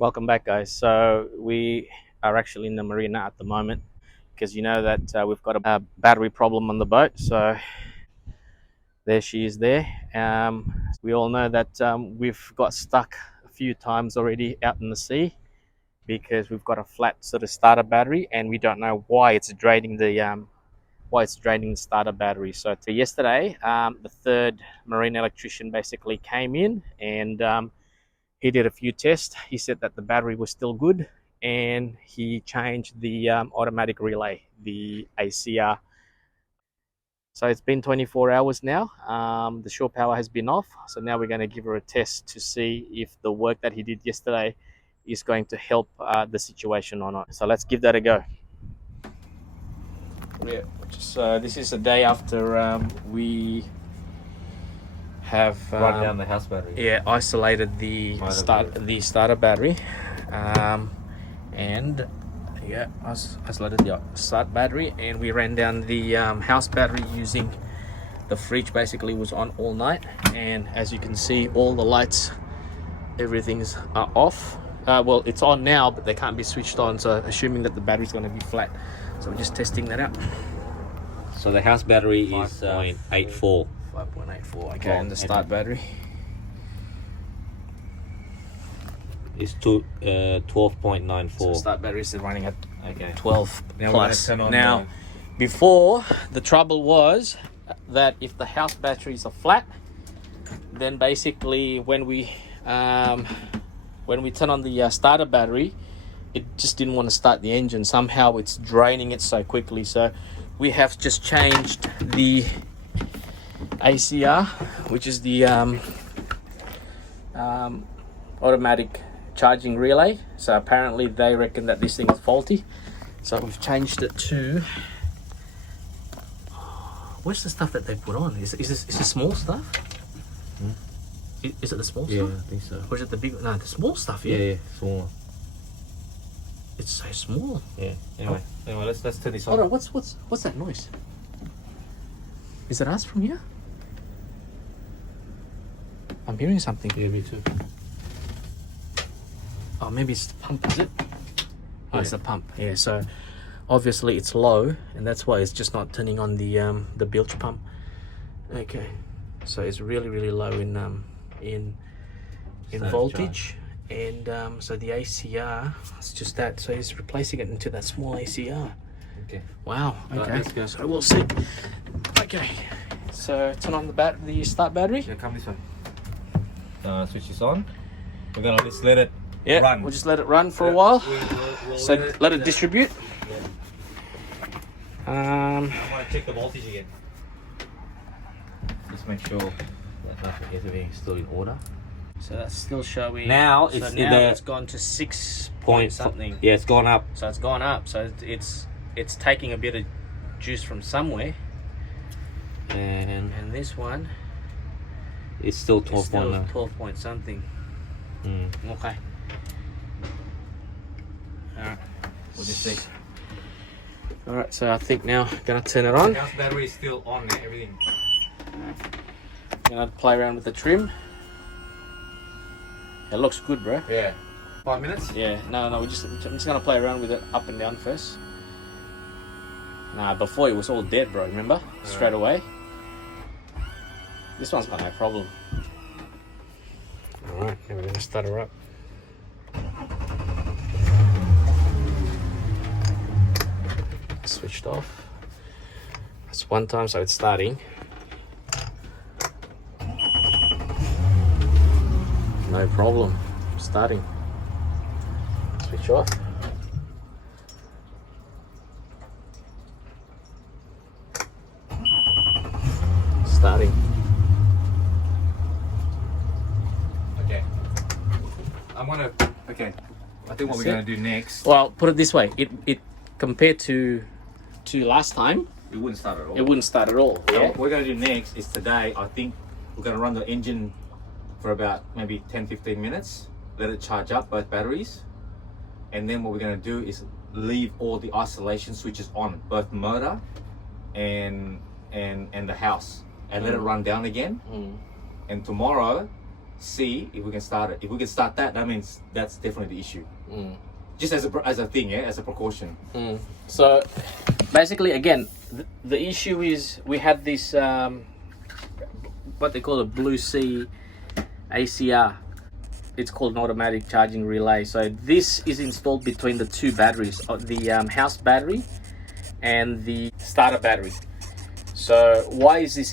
Welcome back, guys. So we are actually in the marina at the moment because you know that we've got a battery problem on the boat. So there she is there. We all know that we've got stuck a few times already out in the sea because we've got a flat sort of starter battery and we don't know why it's draining the starter battery. So yesterday, the third marine electrician basically came in and he did a few tests. He said that the battery was still good, and he changed the automatic relay, the ACR. So it's been 24 hours now. The shore power has been off. So now we're going to give her a test to see if the work that he did yesterday is going to help the situation or not. So let's give that a go. Yeah. So this is a day after we have run down the house battery. Yeah, isolated the starter battery, and yeah, isolated the start battery, and we ran down the house battery using the fridge. Basically, was on all night, and as you can see, all the lights, everything's off. Well, it's on now, but they can't be switched on. So, assuming that the battery's going to be flat, so we're just testing that out. So the house battery is 5.84. 5.84. Okay, and the start battery is 12.94. So start battery is running at 12 now plus. Now, before, the trouble was that if the house batteries are flat, then basically when we turn on the starter battery, it just didn't want to start the engine. Somehow it's draining it so quickly. So we have just changed the ACR, which is the automatic charging relay. So apparently they reckon that this thing is faulty. So we've changed it to... Where's the stuff that they put on? Is this small stuff? Is it the small stuff? Yeah, I think so. Or is it the big? No, the small stuff. Yeah, small. It's so small. Yeah. Anyway, let's turn this on. Hold on, what's that noise? Is it us from here? I'm hearing something. Yeah, me too. Oh, maybe it's the pump, is it? Oh, it's the pump. Yeah, so obviously it's low, and that's why it's just not turning on the bilge pump. Okay, so it's really low in voltage, and so the ACR, it's just that. So he's replacing it into that small ACR. Okay. Wow. Okay. Right, let's go. So we'll see. Okay. So turn on the start battery. Yeah, come this way. Switch this on. We're gonna just let it run. We'll just let it run for a while. We'll So let it distribute. Yeah. I'm gonna check the voltage again. Just make sure that everything is still in order. So that's still showing. Now it's gone to 6 point something. Yeah, it's gone up. So it's gone up. So it's taking a bit of juice from somewhere. And this one, it's still 12.9. 12 point something. Okay. Alright. We'll just see. Alright, so I think now I'm gonna turn it on. The house battery is still on there, everything. Gonna play around with the trim. It looks good, bro. Yeah. 5 minutes? Yeah, no, I'm just gonna play around with it up and down first. Nah, before it was all dead, bro, remember? Straight away. This one's got no problem. Alright, now we're gonna start her up. Switched off. That's one time, so it's starting. No problem. Starting. Switch off. Starting. Okay. I think what we're gonna do next. Well, put it this way. It compared to last time, It wouldn't start at all. it wouldn't start at all. So Yeah. what we're gonna do next is today, I think we're gonna run the engine for about maybe 10-15 minutes, let it charge up both batteries, and then what we're gonna do is leave all the isolation switches on, both motor and the house, and let it run down again. And tomorrow see if we can start it. If we can start that, that means that's definitely the issue. Just as a thing, yeah, as a precaution. So basically, again, the issue is we had this what they call a Blue Sea ACR. It's called an automatic charging relay. So this is installed between the two batteries, the house battery and the starter battery. So why is this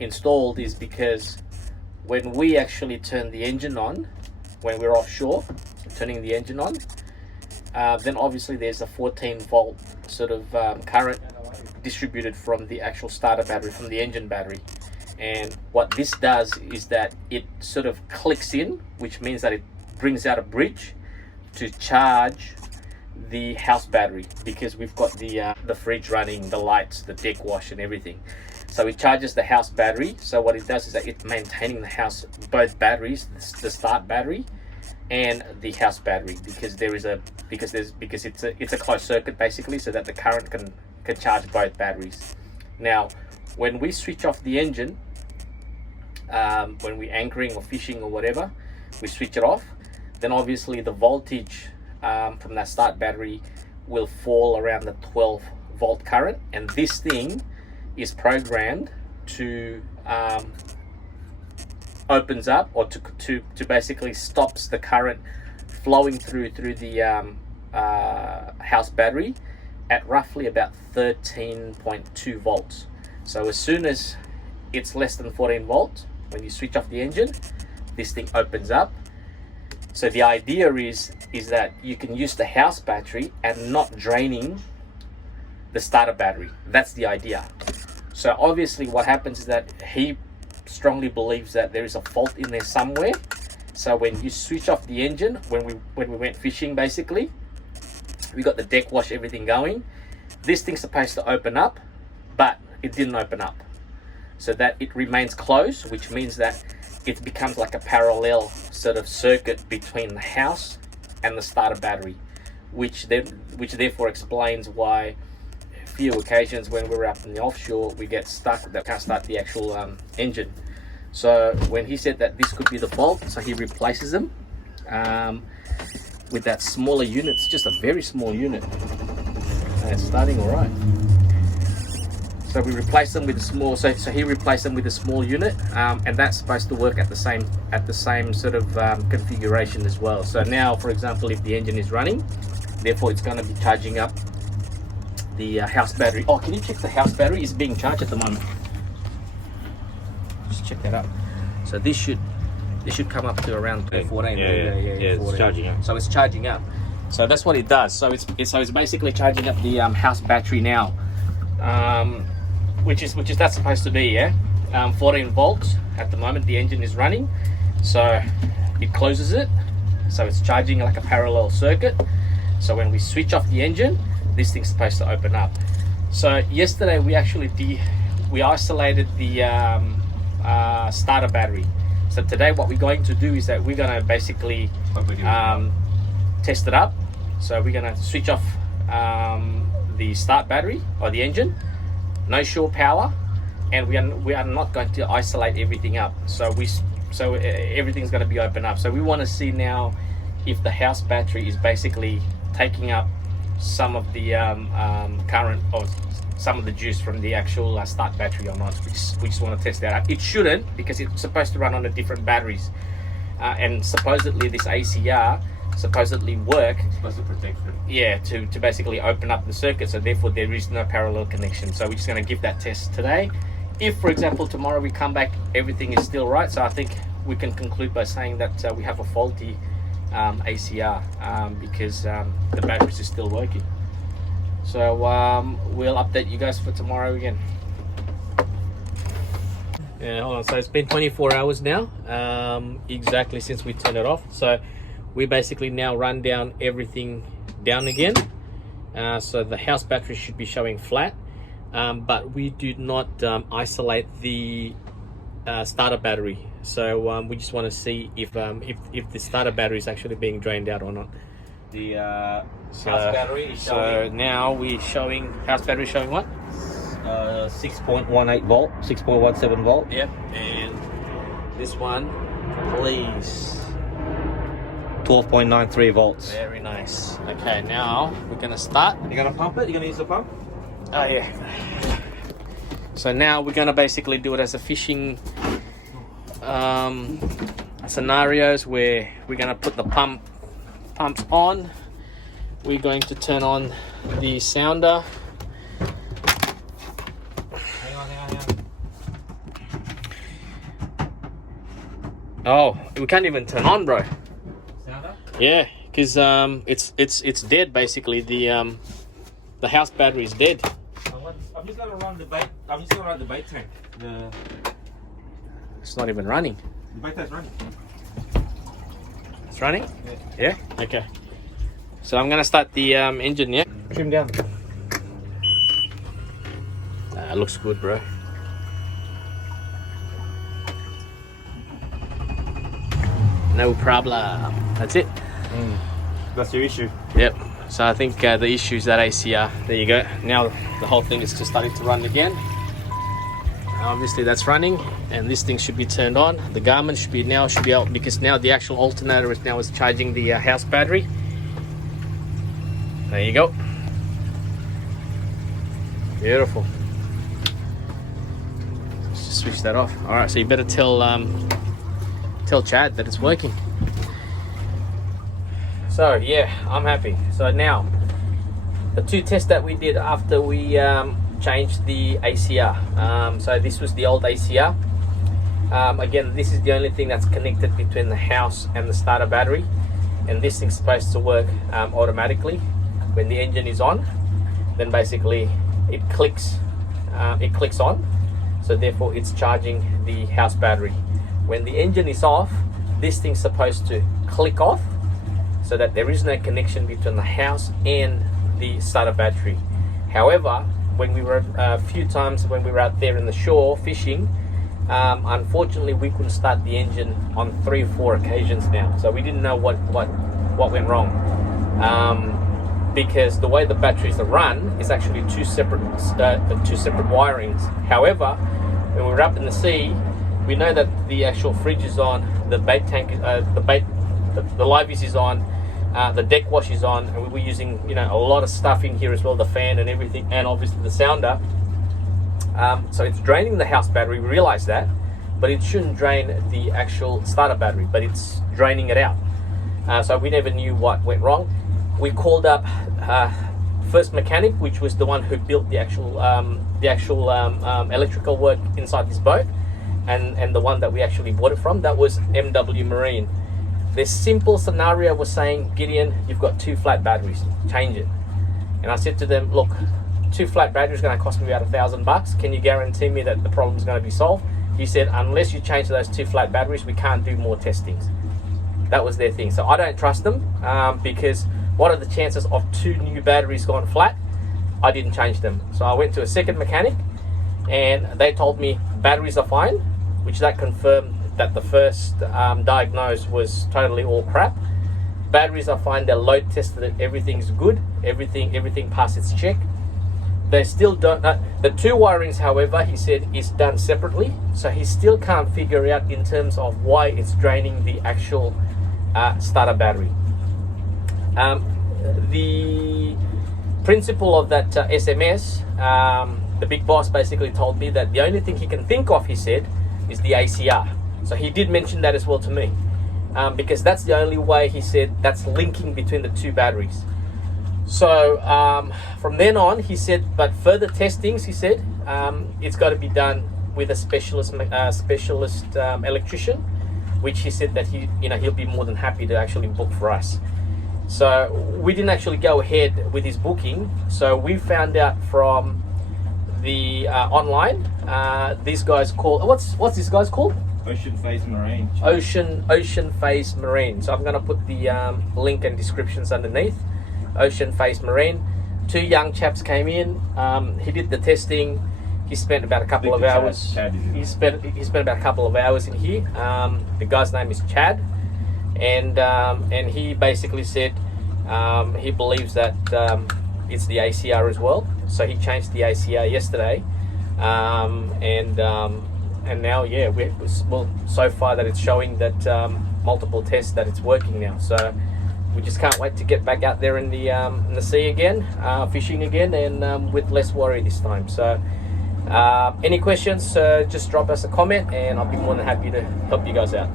installed is because when we actually turn the engine on, when we're offshore, turning the engine on, then obviously there's a 14-volt sort of current distributed from the actual starter battery, from the engine battery. And what this does is that it sort of clicks in, which means that it brings out a bridge to charge the house battery, because we've got the fridge running, the lights, the deck wash and everything. So it charges the house battery. So what it does is that it's maintaining the house, both batteries, the start battery and the house battery, because it's a closed circuit basically, so that the current can charge both batteries. Now when we switch off the engine, when we're anchoring or fishing or whatever, we switch it off, then obviously the voltage from that start battery will fall around the 12-volt current, and this thing is programmed to opens up, or to basically stops the current flowing through the house battery at roughly about 13.2 volts. So as soon as it's less than 14 volts, when you switch off the engine, this thing opens up. So the idea is that you can use the house battery and not draining the starter battery. That's the idea. So obviously what happens is that he strongly believes that there is a fault in there somewhere. So when you switch off the engine, when we went fishing, basically we got the deck wash, everything going, this thing's supposed to open up, but it didn't open up, so that it remains closed, which means that it becomes like a parallel sort of circuit between the house and the starter battery, which therefore explains why a few occasions when we're up in the offshore we get stuck, that can't start the actual engine. So when he said that this could be the fault, so he replaces them with that smaller unit. It's just a very small unit, and it's starting all right. So we replace them with a small. So he replaced them with a small unit, and that's supposed to work at the same sort of configuration as well. So now, for example, if the engine is running, therefore it's going to be charging up the house battery. Oh, can you check the house battery is being charged at the moment? Just check that out. So this should come up to around 14. Yeah, it's charging up. So it's charging up. So that's what it does. So it's basically charging up the house battery now, which is that's supposed to be 14 volts at the moment. The engine is running, so it closes it, so it's charging like a parallel circuit. So when we switch off the engine, this thing's supposed to open up. So yesterday we actually isolated the starter battery. So today what we're going to do is that we're going to basically test it up. So we're going to switch off the start battery or the engine, no shore power, and we are not going to isolate everything up. So everything's going to be open up. So we want to see now if the house battery is basically taking up some of the current or some of the juice from the actual start battery or not. We just want to test that out. It shouldn't, because it's supposed to run on the different batteries, and supposedly this ACR supposedly work. It's supposed to protect it. Yeah, to basically open up the circuit, so therefore there is no parallel connection. So we're just going to give that test today. If, for example, tomorrow we come back, everything is still right, so I think we can conclude by saying that we have a faulty ACR, because the batteries are still working. So we'll update you guys for tomorrow again. Yeah, hold on. So it's been 24 hours now, exactly since we turned it off. So we basically now run down everything down again. So the house battery should be showing flat, but we do not isolate the starter battery. So we just want to see if the starter battery is actually being drained out or not. The house battery is showing. So now we're showing house battery showing what? 6.18 volt, 6.17 volt. Yep. And this one please. 12.93 volts. Very nice. Okay, now we're gonna start. You're gonna pump it? You're gonna use the pump? Oh yeah. So now we're gonna basically do it as a fishing scenarios where we're gonna put the pumps on. We're going to turn on the sounder. Hang on. Oh, we can't even turn on, bro. Sounder? Yeah, because it's dead basically. The house battery is dead. I'm just gonna run the bait. I'm just gonna run the bait tank. It's not even running. The bait tank's running. It's running? Yeah. Yeah? Okay. So I'm gonna start the engine, yeah? Trim down. Looks good, bro. No problem. That's it. That's your issue. Yep. So I think the issue is that ACR. There you go. Now the whole thing is just starting to run again. Obviously that's running, and this thing should be turned on. The Garmin should be out because now the actual alternator is charging the house battery. There you go. Beautiful. Let's just switch that off. All right. So you better tell Chad that it's working. So yeah, I'm happy. So now the two tests that we did after we changed the ACR. So this was the old ACR. Again, this is the only thing that's connected between the house and the starter battery, and this thing's supposed to work automatically when the engine is on. Then basically it clicks on, so therefore it's charging the house battery. When the engine is off, this thing's supposed to click off, so that there is no connection between the house and the starter battery. However, when we were a few times when we were out there in the shore fishing, unfortunately we couldn't start the engine on 3 or 4 occasions now. So we didn't know what went wrong, because the way the batteries are run is actually two separate wirings. However, when we're up in the sea, we know that the actual fridge is on, the bait tank, the liveys is on, the deck wash is on, and we were using a lot of stuff in here as well, the fan and everything, and obviously the sounder. So it's draining the house battery. We realize that, but it shouldn't drain the actual starter battery, but it's draining it out. So we never knew what went wrong. We called up First Mechanic, which was the one who built the actual electrical work inside this boat, and the one that we actually bought it from, that was MWMARINE. This simple scenario was saying, Gideon, you've got 2 flat batteries, change it. And I said to them, look, 2 flat batteries are going to cost me about $1,000. Can you guarantee me that the problem is going to be solved? He said, unless you change those 2 flat batteries, we can't do more testings. That was their thing. So I don't trust them, because what are the chances of 2 new batteries gone flat? I didn't change them. So I went to a second mechanic, and they told me batteries are fine, which that confirmed that the first diagnose was totally all crap. Batteries are fine, they're load tested, it, everything's good, everything passed its check. They still don't know. The 2 wirings, however, he said is done separately, so he still can't figure out in terms of why it's draining the actual starter battery. The principal of that SMS, the big boss, basically told me that the only thing he can think of, he said, is the ACR. So he did mention that as well to me, because that's the only way, he said, that's linking between the 2 batteries. So from then on, he said, but further testings, he said, it's got to be done with a specialist electrician, which he said that he'll be more than happy to actually book for us. So we didn't actually go ahead with his booking. So we found out from the online. These guys called, what's this guy's called? Ocean Phase Marine. Ocean Phase Marine. So I'm going to put the link and descriptions underneath. Ocean Phase Marine. 2 young chaps came in. He did the testing. He spent about a couple of hours. He spent about a couple of hours in here. The guy's name is Chad, and he basically said he believes that it's the ACR as well. So he changed the ACR yesterday, and and now, yeah, well, so far that it's showing that multiple tests that it's working now. So we just can't wait to get back out there in the sea again, fishing again, and with less worry this time. So any questions, just drop us a comment and I'll be more than happy to help you guys out.